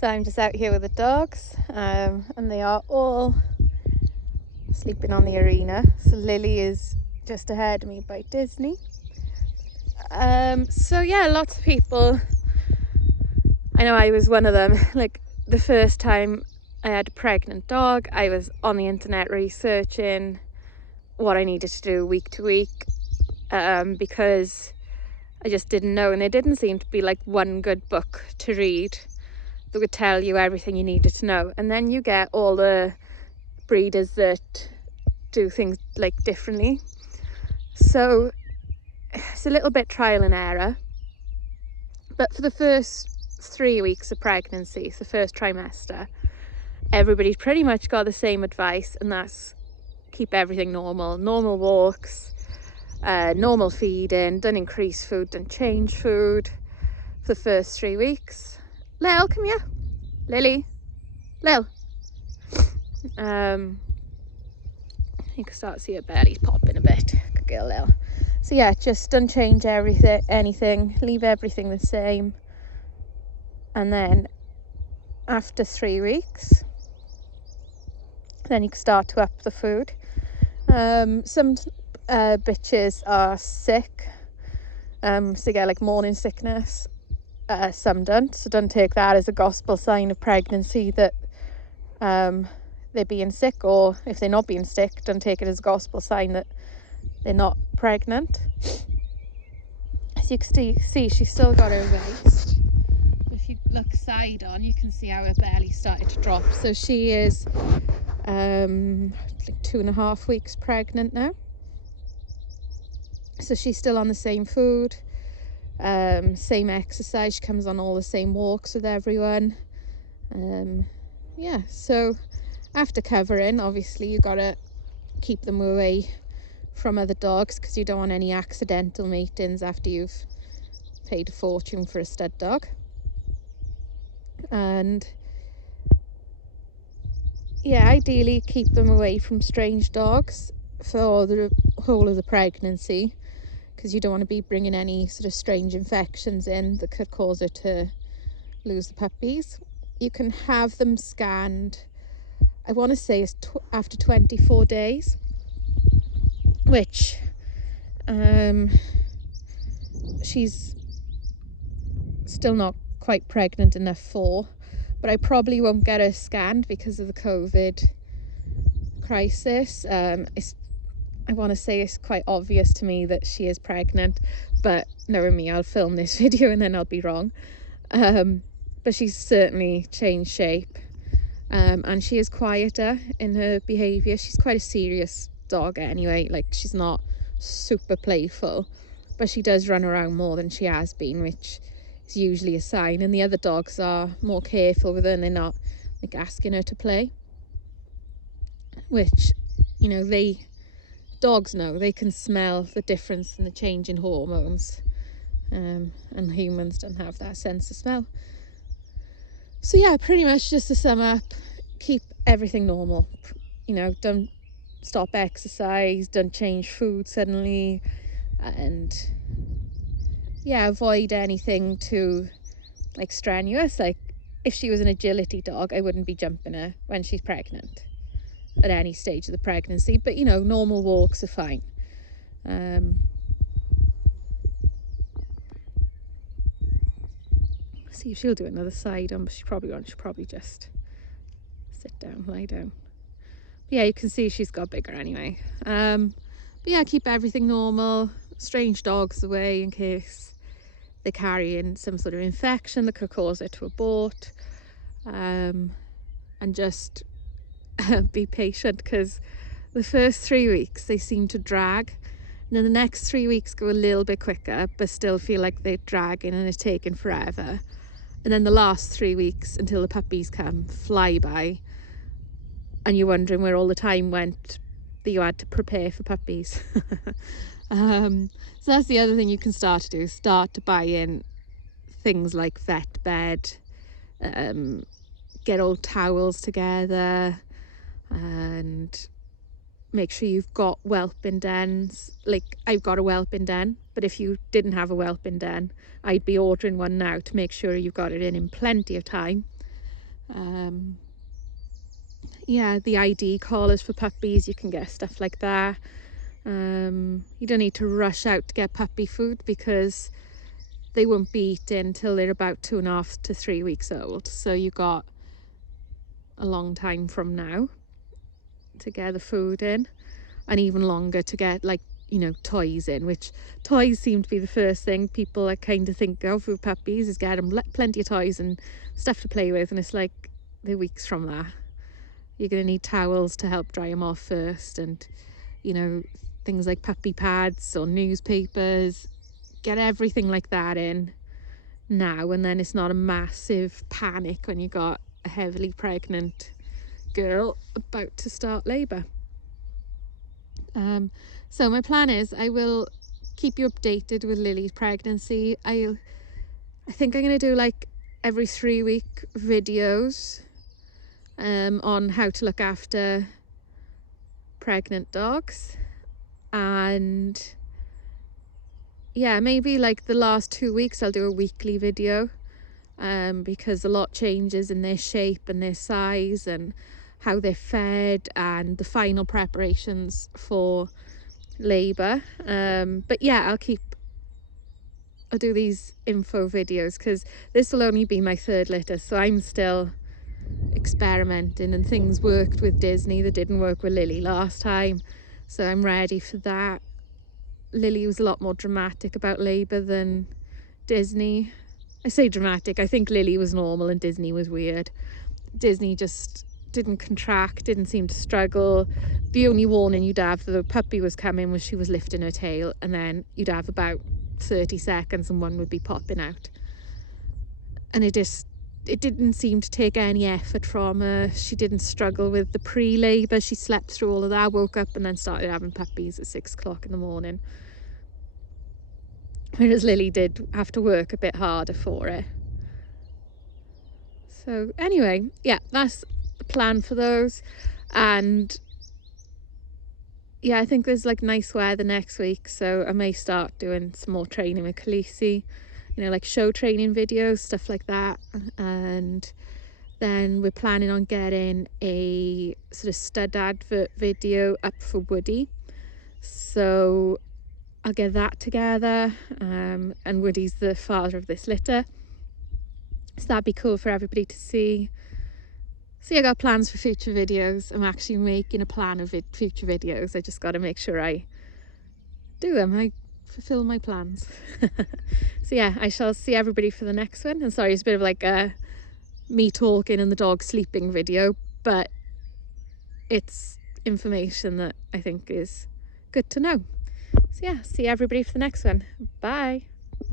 So I'm just out here with the dogs, and they are all sleeping on the arena. So Lily is just ahead of me by Disney. So yeah, lots of people, I know I was one of them, like the first time I had a pregnant dog, I was on the internet researching what I needed to do week to week, because I just didn't know, and there didn't seem to be like one good book to read that would tell you everything you needed to know. And then you get all the breeders that do things like differently, so it's a little bit trial and error. But for the first 3 weeks of pregnancy, so first trimester, everybody's pretty much got the same advice, and that's keep everything normal walks, normal feeding, don't increase food, don't change food for the first 3 weeks. Lil, come here. Lily, Lil. You can start to see her belly's popping a bit. Good girl, Lil. So yeah, just don't change anything, leave everything the same. And then after 3 weeks, then you can start to up the food. Some bitches are sick, so they get like morning sickness. Some don't, so don't take that as a gospel sign of pregnancy that they're being sick, or if they're not being sick, don't take it as a gospel sign that they're not pregnant. As you can see, she's still got her waist. If you look side on, you can see how her belly started to drop. So she is like 2.5 weeks pregnant now. So she's still on the same food, same exercise. She comes on all the same walks with everyone. Yeah, so after covering, obviously you gotta keep them away from other dogs, because you don't want any accidental matings after you've paid a fortune for a stud dog. And yeah, ideally keep them away from strange dogs for the whole of the pregnancy, because you don't want to be bringing any sort of strange infections in that could cause her to lose the puppies. You can have them scanned, I want to say it's after 24 days, which she's still not quite pregnant enough for, but I probably won't get her scanned because of the COVID crisis. I want to say it's quite obvious to me that she is pregnant, but knowing me, I'll film this video and then I'll be wrong. But she's certainly changed shape, and she is quieter in her behaviour. She's quite a serious dog anyway, like she's not super playful, but she does run around more than she has been, which is usually a sign. And the other dogs are more careful with her, and they're not like asking her to play, which, you know, dogs know, they can smell the difference in the change in hormones, and humans don't have that sense of smell. So yeah, pretty much just to sum up, keep everything normal. You know, don't stop exercise, don't change food suddenly, and yeah, avoid anything too like strenuous. Like if she was an agility dog, I wouldn't be jumping her when she's pregnant at any stage of the pregnancy, but you know, normal walks are fine. See if she'll do another side on, but she probably won't. She'll probably just sit down, lie down. But yeah, you can see she's got bigger anyway. But yeah, keep everything normal, strange dogs away in case they're carrying some sort of infection that could cause her to abort, and just be patient, because the first 3 weeks they seem to drag, and then the next 3 weeks go a little bit quicker but still feel like they're dragging and it's taking forever. And then the last 3 weeks until the puppies come fly by, and you're wondering where all the time went that you had to prepare for puppies. So that's the other thing you can start to do, start to buy in things like vet bed, get old towels together, and make sure you've got whelping dens. Like I've got a whelping den, but if you didn't have a whelping den, I'd be ordering one now to make sure you've got it in plenty of time. Yeah, the ID collars for puppies, you can get stuff like that. You don't need to rush out to get puppy food because they won't be eaten until they're about 2.5 to 3 weeks old. So you got a long time from now to get the food in, and even longer to get, like, you know, toys in, which toys seem to be the first thing people are kind of think of with puppies, is get them plenty of toys and stuff to play with, and it's like they're weeks from that. You're going to need towels to help dry them off first, and, you know, things like puppy pads or newspapers. Get everything like that in now, and then it's not a massive panic when you got a heavily pregnant girl about to start labour. So my plan is I will keep you updated with Lily's pregnancy. I think I'm going to do like every 3-week videos on how to look after pregnant dogs, and yeah, maybe like the last 2 weeks I'll do a weekly video, because a lot changes in their shape and their size and how they're fed and the final preparations for labour. But yeah, I'll do these info videos because this will only be my 3rd litter, so I'm still experimenting, and things worked with Disney that didn't work with Lily last time, so I'm ready for that. Lily was a lot more dramatic about labour than Disney. I say dramatic, I think Lily was normal and Disney was weird. Disney just didn't contract, didn't seem to struggle. The only warning you'd have that the puppy was coming was she was lifting her tail, and then you'd have about 30 seconds and one would be popping out. And it didn't seem to take any effort from her. She didn't struggle with the pre-labour. She slept through all of that, woke up and then started having puppies at 6 o'clock in the morning. Whereas Lily did have to work a bit harder for it. So anyway, yeah, that's the plan for those. And yeah, I think there's like nice weather next week, so I may start doing some more training with Khaleesi, you know, like show training videos, stuff like that. And then we're planning on getting a sort of stud advert video up for Woody, so I'll get that together. And Woody's the father of this litter, so that'd be cool for everybody to see. So yeah, I got plans for future videos. I'm actually making a plan of future videos. I just got to make sure I do them. I fulfill my plans. So yeah, I shall see everybody for the next one. And sorry, it's a bit of like a me talking and the dog sleeping video, but it's information that I think is good to know. So yeah, see everybody for the next one. Bye.